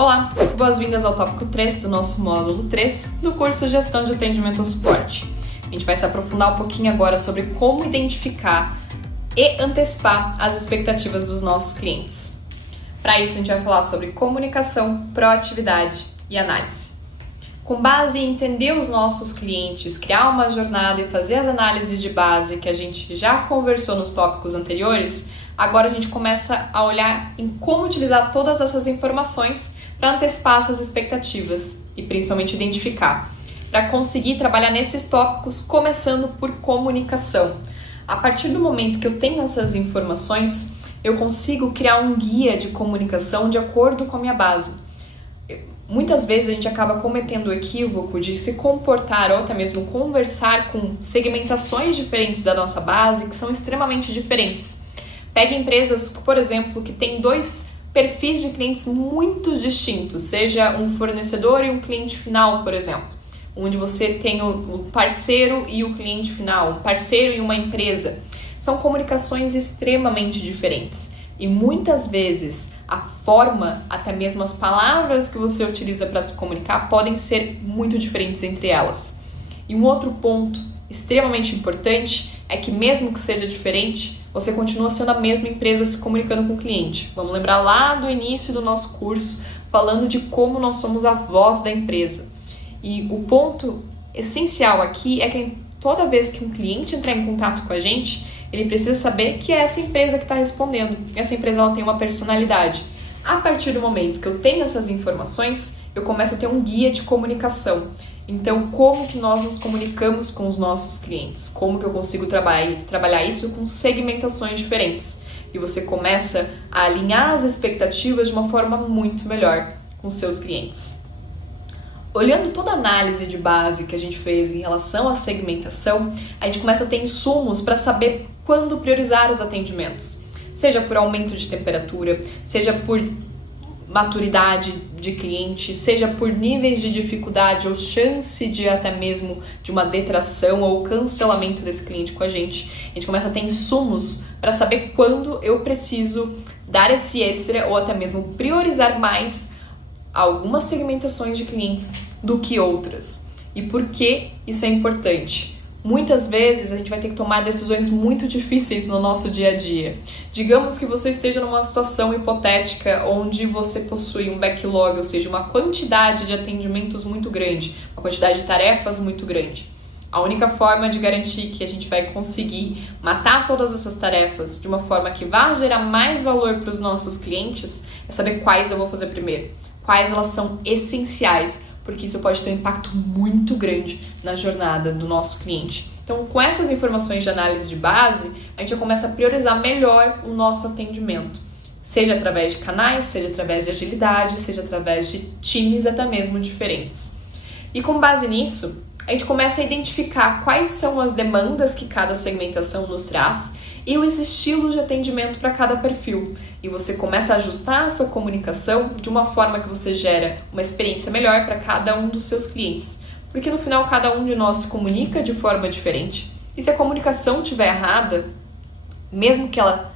Olá, boas-vindas ao tópico 3 do nosso módulo 3 do curso Gestão de Atendimento ao Suporte. A gente vai se aprofundar um pouquinho agora sobre como identificar e antecipar as expectativas dos nossos clientes. Para isso, a gente vai falar sobre comunicação, proatividade e análise. Com base em entender os nossos clientes, criar uma jornada e fazer as análises de base que a gente já conversou nos tópicos anteriores, agora a gente começa a olhar em como utilizar todas essas informações para antecipar essas expectativas e principalmente identificar, para conseguir trabalhar nesses tópicos, começando por comunicação. A partir do momento que eu tenho essas informações, eu consigo criar um guia de comunicação de acordo com a minha base. Muitas vezes a gente acaba cometendo o equívoco de se comportar ou até mesmo conversar com segmentações diferentes da nossa base que são extremamente diferentes. Pega empresas, por exemplo, que têm dois perfis de clientes muito distintos, seja um fornecedor e um cliente final, por exemplo, onde você tem o parceiro e o cliente final, um parceiro e uma empresa. São comunicações extremamente diferentes e muitas vezes a forma, até mesmo as palavras que você utiliza para se comunicar podem ser muito diferentes entre elas. E um outro ponto extremamente importante é que mesmo que seja diferente, você continua sendo a mesma empresa se comunicando com o cliente. Vamos lembrar lá do início do nosso curso, falando de como nós somos a voz da empresa. E o ponto essencial aqui é que toda vez que um cliente entrar em contato com a gente, ele precisa saber que é essa empresa que está respondendo. Essa empresa ela tem uma personalidade. A partir do momento que eu tenho essas informações, eu começo a ter um guia de comunicação. Então, como que nós nos comunicamos com os nossos clientes? Como que eu consigo trabalhar isso com segmentações diferentes? E você começa a alinhar as expectativas de uma forma muito melhor com seus clientes. Olhando toda a análise de base que a gente fez em relação à segmentação, a gente começa a ter insumos para saber quando priorizar os atendimentos. Seja por aumento de temperatura, seja por maturidade de cliente, seja por níveis de dificuldade ou chance de até mesmo de uma detração ou cancelamento desse cliente com a gente. A gente começa a ter insumos para saber quando eu preciso dar esse extra ou até mesmo priorizar mais algumas segmentações de clientes do que outras. E por que isso é importante? Muitas vezes a gente vai ter que tomar decisões muito difíceis no nosso dia a dia. Digamos que você esteja numa situação hipotética onde você possui um backlog, ou seja, uma quantidade de atendimentos muito grande, uma quantidade de tarefas muito grande. A única forma de garantir que a gente vai conseguir matar todas essas tarefas de uma forma que vá gerar mais valor para os nossos clientes é saber quais eu vou fazer primeiro, quais elas são essenciais, porque isso pode ter um impacto muito grande na jornada do nosso cliente. Então, com essas informações de análise de base, a gente já começa a priorizar melhor o nosso atendimento, seja através de canais, seja através de agilidade, seja através de times até mesmo diferentes. E com base nisso, a gente começa a identificar quais são as demandas que cada segmentação nos traz e os estilos de atendimento para cada perfil. E você começa a ajustar essa comunicação de uma forma que você gera uma experiência melhor para cada um dos seus clientes. Porque no final cada um de nós se comunica de forma diferente. E se a comunicação estiver errada, mesmo que ela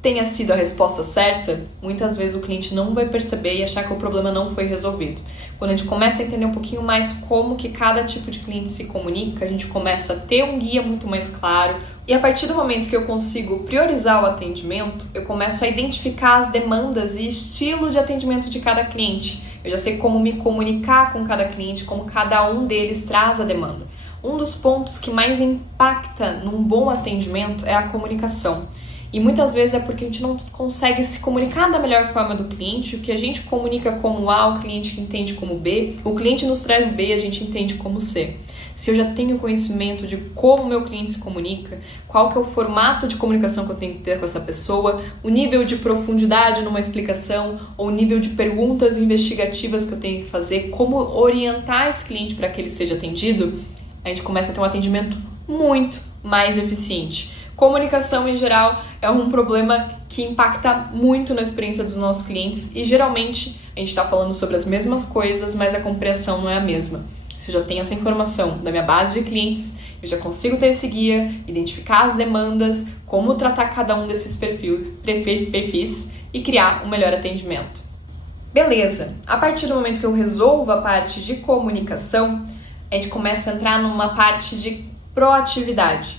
tenha sido a resposta certa, muitas vezes o cliente não vai perceber e achar que o problema não foi resolvido. Quando a gente começa a entender um pouquinho mais como que cada tipo de cliente se comunica, a gente começa a ter um guia muito mais claro. E a partir do momento que eu consigo priorizar o atendimento, eu começo a identificar as demandas e estilo de atendimento de cada cliente. Eu já sei como me comunicar com cada cliente, como cada um deles traz a demanda. Um dos pontos que mais impacta num bom atendimento é a comunicação. E muitas vezes é porque a gente não consegue se comunicar da melhor forma do cliente. O que a gente comunica como A, o cliente entende como B. O cliente nos traz B, a gente entende como C. Se eu já tenho conhecimento de como o meu cliente se comunica, qual que é o formato de comunicação que eu tenho que ter com essa pessoa, o nível de profundidade numa explicação, ou o nível de perguntas investigativas que eu tenho que fazer, como orientar esse cliente para que ele seja atendido, a gente começa a ter um atendimento muito mais eficiente. Comunicação, em geral, é um problema que impacta muito na experiência dos nossos clientes e, geralmente, a gente está falando sobre as mesmas coisas, mas a compreensão não é a mesma. Se eu já tenho essa informação da minha base de clientes, eu já consigo ter esse guia, identificar as demandas, como tratar cada um desses perfis e criar um melhor atendimento. Beleza, a partir do momento que eu resolvo a parte de comunicação, a gente começa a entrar numa parte de proatividade.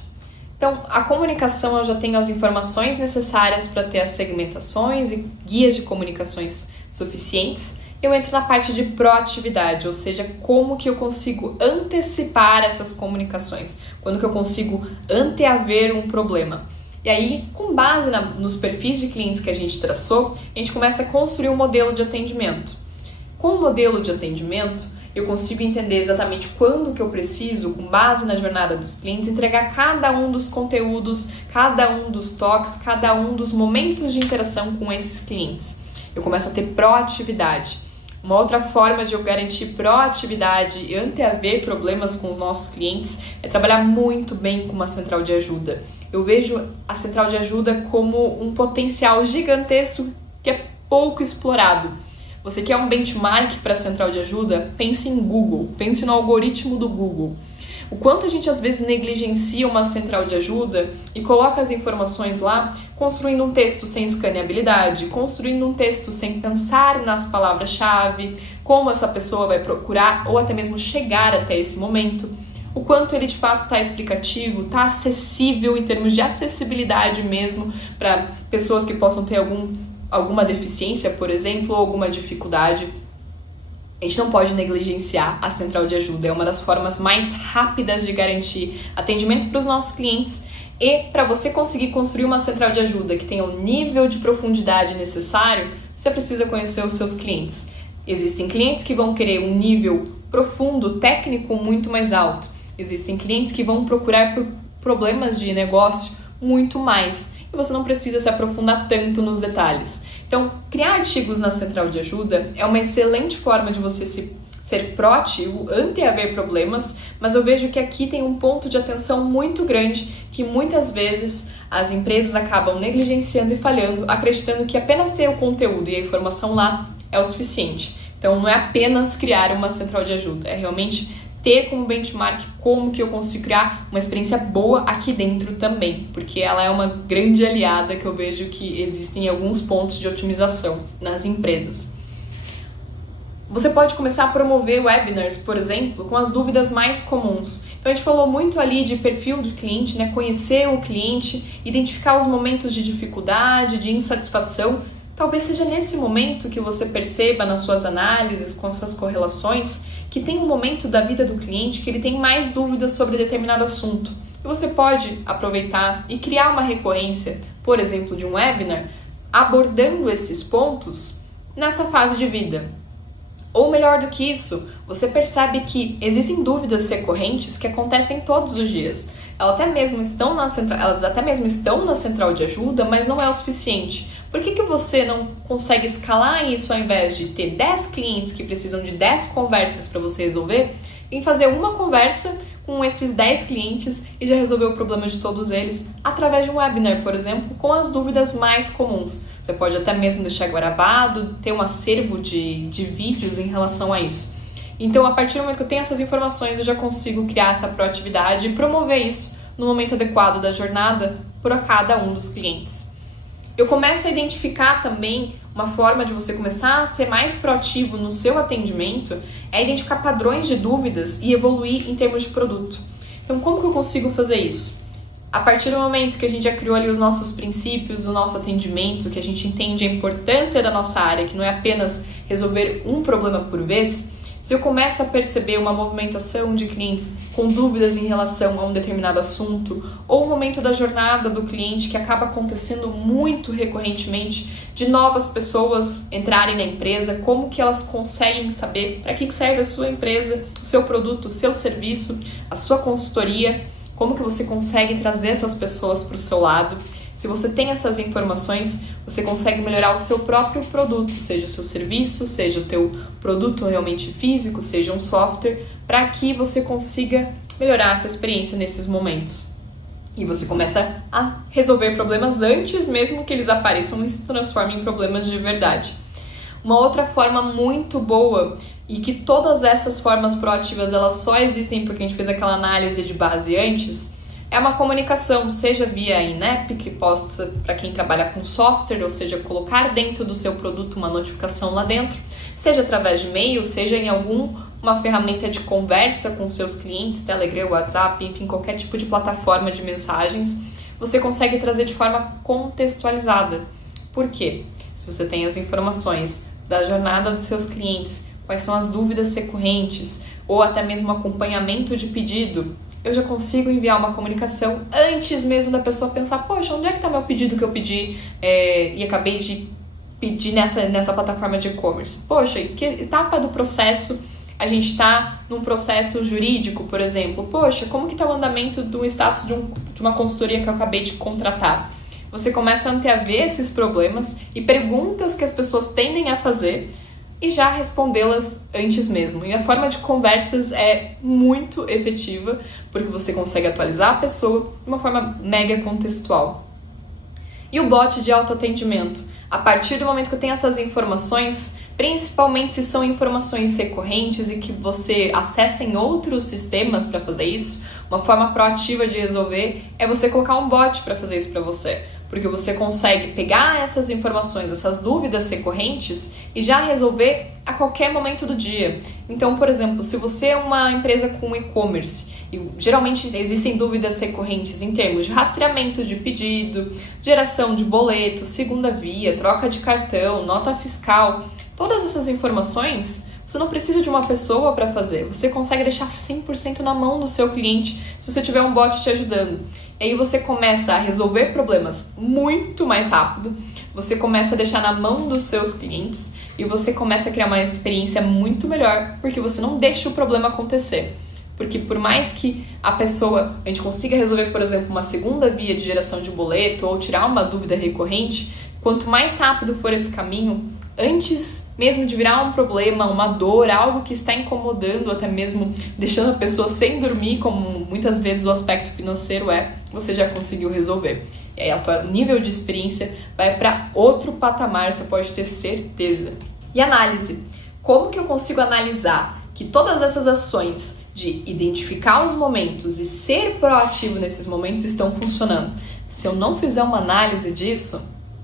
Então, a comunicação, eu já tenho as informações necessárias para ter as segmentações e guias de comunicações suficientes. Eu entro na parte de proatividade, ou seja, como que eu consigo antecipar essas comunicações, quando que eu consigo anteaver um problema. E aí, com base nos perfis de clientes que a gente traçou, a gente começa a construir um modelo de atendimento. Com o modelo de atendimento, eu consigo entender exatamente quando que eu preciso, com base na jornada dos clientes, entregar cada um dos conteúdos, cada um dos toques, cada um dos momentos de interação com esses clientes. Eu começo a ter proatividade. Uma outra forma de eu garantir proatividade e anteaver problemas com os nossos clientes é trabalhar muito bem com uma central de ajuda. Eu vejo a central de ajuda como um potencial gigantesco que é pouco explorado. Você quer um benchmark para a central de ajuda? Pense em Google, pense no algoritmo do Google. O quanto a gente às vezes negligencia uma central de ajuda e coloca as informações lá, construindo um texto sem escaneabilidade, construindo um texto sem pensar nas palavras-chave, como essa pessoa vai procurar ou até mesmo chegar até esse momento. O quanto ele de fato está explicativo, está acessível em termos de acessibilidade mesmo para pessoas que possam ter alguma deficiência, por exemplo, ou alguma dificuldade. A gente não pode negligenciar a central de ajuda, é uma das formas mais rápidas de garantir atendimento para os nossos clientes e para você conseguir construir uma central de ajuda que tenha o nível de profundidade necessário, você precisa conhecer os seus clientes. Existem clientes que vão querer um nível profundo, técnico muito mais alto. Existem clientes que vão procurar por problemas de negócio muito mais e você não precisa se aprofundar tanto nos detalhes. Então, criar artigos na central de ajuda é uma excelente forma de você ser proativo, anteaver problemas, mas eu vejo que aqui tem um ponto de atenção muito grande que muitas vezes as empresas acabam negligenciando e falhando, acreditando que apenas ter o conteúdo e a informação lá é o suficiente. Então, não é apenas criar uma central de ajuda, é realmente ter como benchmark como que eu consigo criar uma experiência boa aqui dentro também, porque ela é uma grande aliada que eu vejo que existem alguns pontos de otimização nas empresas. Você pode começar a promover webinars, por exemplo, com as dúvidas mais comuns. Então a gente falou muito ali de perfil do cliente, né? Conhecer o cliente, identificar os momentos de dificuldade, de insatisfação. Talvez seja nesse momento que você perceba nas suas análises, com as suas correlações, que tem um momento da vida do cliente que ele tem mais dúvidas sobre determinado assunto. E você pode aproveitar e criar uma recorrência, por exemplo, de um webinar, abordando esses pontos nessa fase de vida. Ou melhor do que isso, você percebe que existem dúvidas recorrentes que acontecem todos os dias. Elas até mesmo estão na central de ajuda, mas não é o suficiente. Por que você não consegue escalar isso ao invés de ter 10 clientes que precisam de 10 conversas para você resolver, em fazer uma conversa com esses 10 clientes e já resolver o problema de todos eles através de um webinar, por exemplo, com as dúvidas mais comuns. Você pode até mesmo deixar gravado, ter um acervo de vídeos em relação a isso. Então, a partir do momento que eu tenho essas informações, eu já consigo criar essa proatividade e promover isso no momento adequado da jornada por cada um dos clientes. Eu começo a identificar também uma forma de você começar a ser mais proativo no seu atendimento, é identificar padrões de dúvidas e evoluir em termos de produto. Então, como que eu consigo fazer isso? A partir do momento que a gente já criou ali os nossos princípios, o nosso atendimento, que a gente entende a importância da nossa área, que não é apenas resolver um problema por vez, se eu começo a perceber uma movimentação de clientes com dúvidas em relação a um determinado assunto, ou um momento da jornada do cliente que acaba acontecendo muito recorrentemente, de novas pessoas entrarem na empresa, como que elas conseguem saber para que serve a sua empresa, o seu produto, o seu serviço, a sua consultoria, como que você consegue trazer essas pessoas para o seu lado. Se você tem essas informações, você consegue melhorar o seu próprio produto, seja o seu serviço, seja o teu produto realmente físico, seja um software, para que você consiga melhorar essa experiência nesses momentos. E você começa a resolver problemas antes mesmo que eles apareçam e se transformem em problemas de verdade. Uma outra forma muito boa, e que todas essas formas proativas elas só existem porque a gente fez aquela análise de base antes, É uma comunicação, seja via in-app, que posta para quem trabalha com software, ou seja, colocar dentro do seu produto uma notificação lá dentro, seja através de e-mail, seja em uma ferramenta de conversa com seus clientes, Telegram, WhatsApp, enfim, qualquer tipo de plataforma de mensagens, você consegue trazer de forma contextualizada. Por quê? Se você tem as informações da jornada dos seus clientes, quais são as dúvidas recorrentes, ou até mesmo acompanhamento de pedido, eu já consigo enviar uma comunicação antes mesmo da pessoa pensar, poxa, onde é que está meu pedido que eu pedi e acabei de pedir nessa plataforma de e-commerce? Poxa, em que etapa do processo a gente está num processo jurídico, por exemplo? Poxa, como que está o andamento do status de uma consultoria que eu acabei de contratar? Você começa a antever esses problemas e perguntas que as pessoas tendem a fazer e já respondê-las antes mesmo. E a forma de conversas é muito efetiva, porque você consegue atualizar a pessoa de uma forma mega contextual. E o bot de autoatendimento? A partir do momento que eu tenho essas informações, principalmente se são informações recorrentes e que você acessa em outros sistemas para fazer isso, uma forma proativa de resolver é você colocar um bot para fazer isso para você. Porque você consegue pegar essas informações, essas dúvidas recorrentes e já resolver a qualquer momento do dia. Então, por exemplo, se você é uma empresa com e-commerce e geralmente existem dúvidas recorrentes em termos de rastreamento de pedido, geração de boleto, segunda via, troca de cartão, nota fiscal, todas essas informações você não precisa de uma pessoa para fazer, você consegue deixar 100% na mão do seu cliente se você tiver um bot te ajudando. E aí você começa a resolver problemas muito mais rápido, você começa a deixar na mão dos seus clientes e você começa a criar uma experiência muito melhor, porque você não deixa o problema acontecer. Porque por mais que a gente consiga resolver, por exemplo, uma segunda via de geração de boleto ou tirar uma dúvida recorrente, quanto mais rápido for esse caminho, antes mesmo de virar um problema, uma dor, algo que está incomodando, até mesmo deixando a pessoa sem dormir, como muitas vezes o aspecto financeiro você já conseguiu resolver. E aí o teu nível de experiência vai para outro patamar, você pode ter certeza. E análise. Como que eu consigo analisar que todas essas ações de identificar os momentos e ser proativo nesses momentos estão funcionando? Se eu não fizer uma análise disso,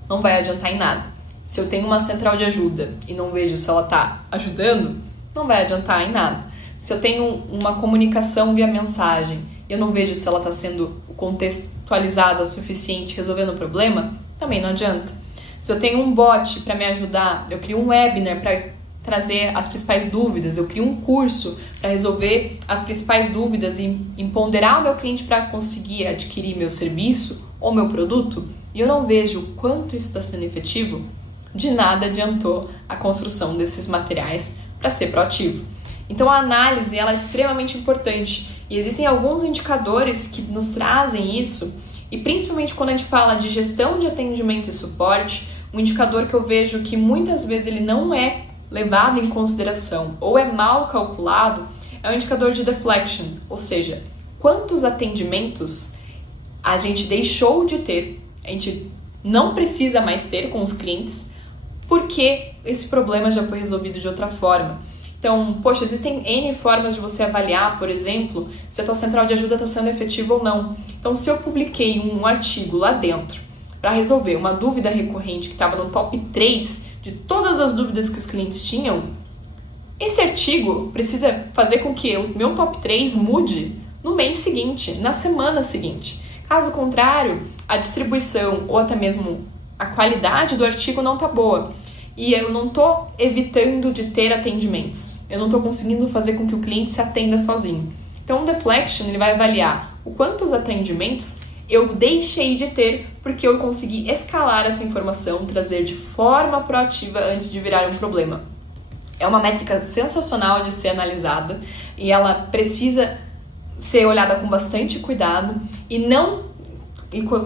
não vai adiantar em nada. Se eu tenho uma central de ajuda e não vejo se ela está ajudando, não vai adiantar em nada. Se eu tenho uma comunicação via mensagem e eu não vejo se ela está sendo contextualizada o suficiente resolvendo o problema, também não adianta. Se eu tenho um bot para me ajudar, eu crio um webinar para trazer as principais dúvidas, eu crio um curso para resolver as principais dúvidas e empoderar o meu cliente para conseguir adquirir meu serviço ou meu produto, e eu não vejo o quanto isso está sendo efetivo, de nada adiantou a construção desses materiais para ser proativo. Então a análise ela é extremamente importante e existem alguns indicadores que nos trazem isso, e principalmente quando a gente fala de gestão de atendimento e suporte, um indicador que eu vejo que muitas vezes ele não é levado em consideração ou é mal calculado é o indicador de deflection, ou seja, quantos atendimentos a gente deixou de ter, a gente não precisa mais ter com os clientes, porque esse problema já foi resolvido de outra forma. Então, poxa, existem N formas de você avaliar, por exemplo, se a tua central de ajuda está sendo efetiva ou não. Então, se eu publiquei um artigo lá dentro para resolver uma dúvida recorrente que estava no top 3 de todas as dúvidas que os clientes tinham, esse artigo precisa fazer com que o meu top 3 mude no mês seguinte, na semana seguinte. Caso contrário, a distribuição ou até mesmo a qualidade do artigo não está boa e eu não estou evitando de ter atendimentos, eu não estou conseguindo fazer com que o cliente se atenda sozinho. Então o deflection ele vai avaliar o quantos atendimentos eu deixei de ter porque eu consegui escalar essa informação, trazer de forma proativa antes de virar um problema. É uma métrica sensacional de ser analisada e ela precisa ser olhada com bastante cuidado e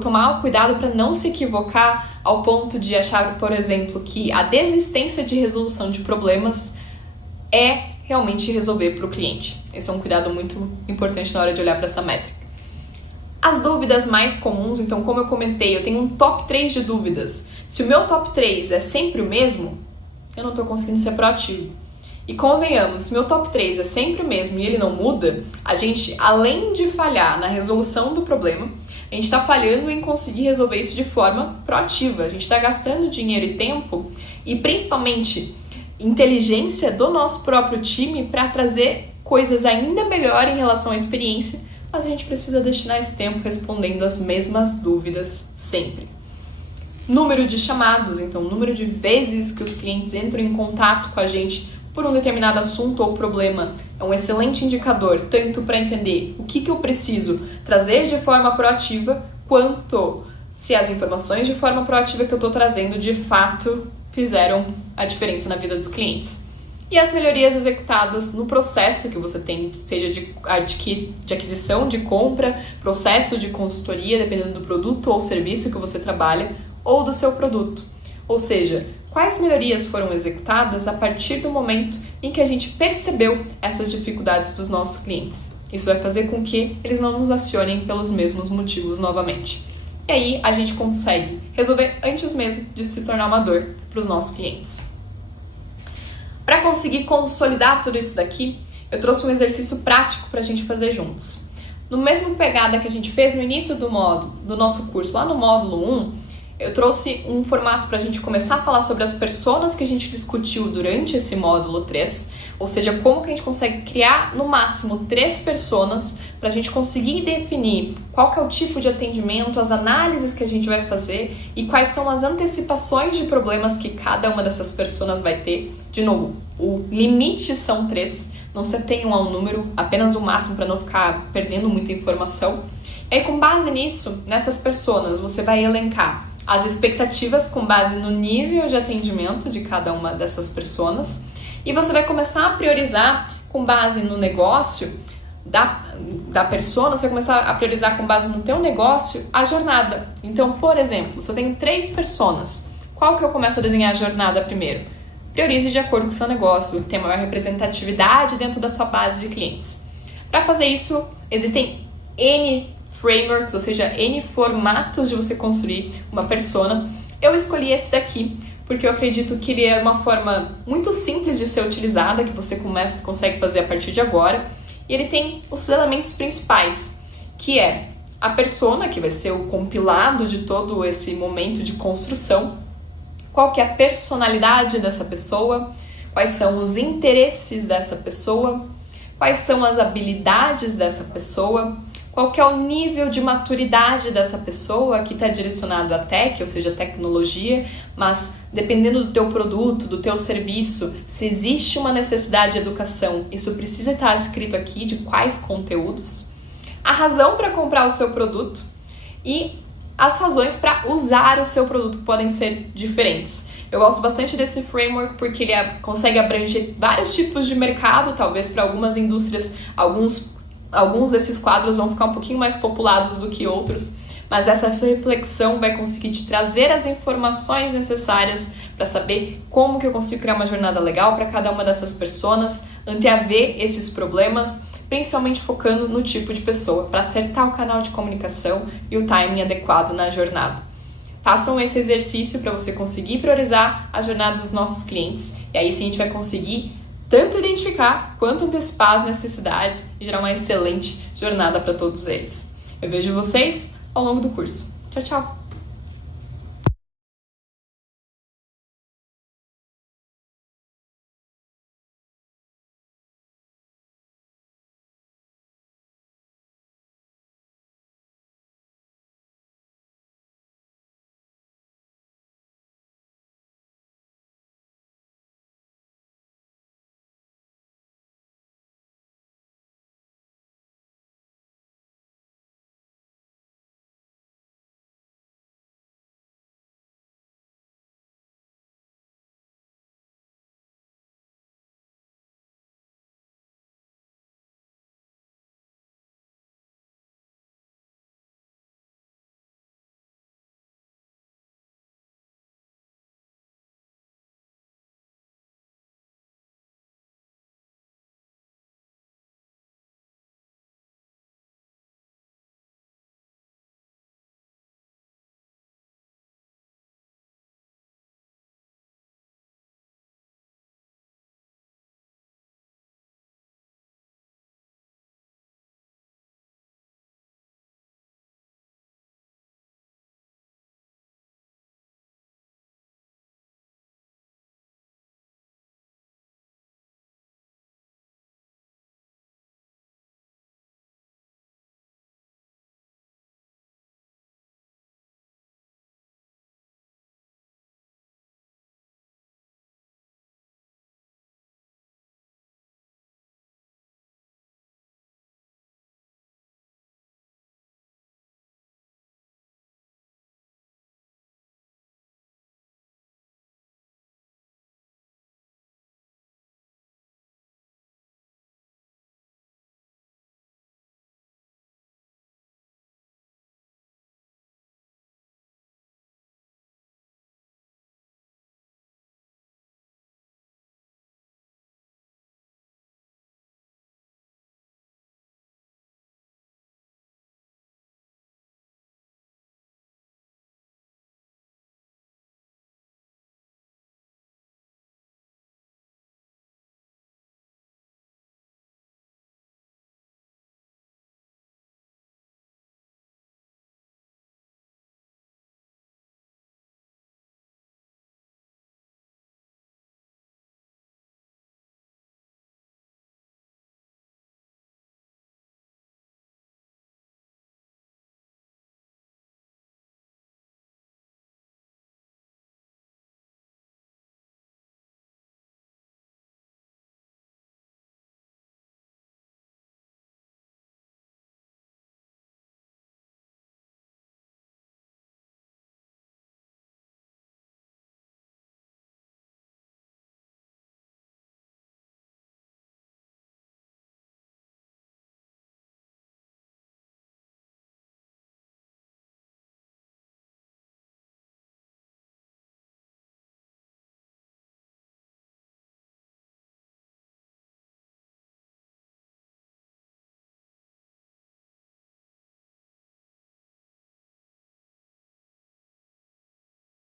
tomar cuidado para não se equivocar ao ponto de achar, por exemplo, que a desistência de resolução de problemas é realmente resolver para o cliente. Esse é um cuidado muito importante na hora de olhar para essa métrica. As dúvidas mais comuns, então, como eu comentei, eu tenho um top 3 de dúvidas. Se o meu top 3 é sempre o mesmo, eu não estou conseguindo ser proativo. E convenhamos, se meu top 3 é sempre o mesmo e ele não muda, a gente, além de falhar na resolução do problema, a gente está falhando em conseguir resolver isso de forma proativa. A gente está gastando dinheiro e tempo e principalmente inteligência do nosso próprio time para trazer coisas ainda melhores em relação à experiência, mas a gente precisa destinar esse tempo respondendo as mesmas dúvidas sempre. Número de chamados, então número de vezes que os clientes entram em contato com a gente por um determinado assunto ou problema é um excelente indicador, tanto para entender o que eu preciso trazer de forma proativa, quanto se as informações de forma proativa que eu estou trazendo de fato fizeram a diferença na vida dos clientes. E as melhorias executadas no processo que você tem, seja de aquisição, de compra, processo de consultoria, dependendo do produto ou serviço que você trabalha, ou do seu produto. Ou seja, quais melhorias foram executadas a partir do momento em que a gente percebeu essas dificuldades dos nossos clientes. Isso vai fazer com que eles não nos acionem pelos mesmos motivos novamente. E aí a gente consegue resolver antes mesmo de se tornar uma dor para os nossos clientes. Para conseguir consolidar tudo isso daqui, eu trouxe um exercício prático para a gente fazer juntos. No mesmo pegada que a gente fez no início do nosso curso, lá no módulo 1, eu trouxe um formato para a gente começar a falar sobre as personas que a gente discutiu durante esse módulo 3, ou seja, como que a gente consegue criar no máximo 3 personas para a gente conseguir definir qual que é o tipo de atendimento, as análises que a gente vai fazer e quais são as antecipações de problemas que cada uma dessas personas vai ter. De novo, o limite são 3, não se atenham ao número, apenas o máximo para não ficar perdendo muita informação. E aí, com base nisso, nessas personas, você vai elencar as expectativas com base no nível de atendimento de cada uma dessas pessoas e você vai começar a priorizar com base no negócio da persona, você vai começar a priorizar com base no teu negócio a jornada. Então, por exemplo, se eu tenho 3 personas, qual que eu começo a desenhar a jornada primeiro? Priorize de acordo com o seu negócio, tem maior representatividade dentro da sua base de clientes. Para fazer isso, existem N frameworks, ou seja, N formatos de você construir uma persona. Eu escolhi esse daqui porque eu acredito que ele é uma forma muito simples de ser utilizada, que você consegue fazer a partir de agora. E ele tem os elementos principais, que é a persona, que vai ser o compilado de todo esse momento de construção, qual que é a personalidade dessa pessoa, quais são os interesses dessa pessoa, quais são as habilidades dessa pessoa, qual que é o nível de maturidade dessa pessoa, que está direcionado à tech, ou seja, tecnologia, mas dependendo do teu produto, do teu serviço, se existe uma necessidade de educação, isso precisa estar escrito aqui de quais conteúdos, a razão para comprar o seu produto e as razões para usar o seu produto podem ser diferentes. Eu gosto bastante desse framework porque ele consegue abranger vários tipos de mercado, talvez para algumas indústrias, alguns desses quadros vão ficar um pouquinho mais populados do que outros, mas essa reflexão vai conseguir te trazer as informações necessárias para saber como que eu consigo criar uma jornada legal para cada uma dessas pessoas, anteaver esses problemas, principalmente focando no tipo de pessoa, para acertar o canal de comunicação e o timing adequado na jornada. Façam esse exercício para você conseguir priorizar a jornada dos nossos clientes, e aí sim a gente vai conseguir tanto identificar quanto antecipar as necessidades e gerar uma excelente jornada para todos eles. Eu vejo vocês ao longo do curso. Tchau, tchau!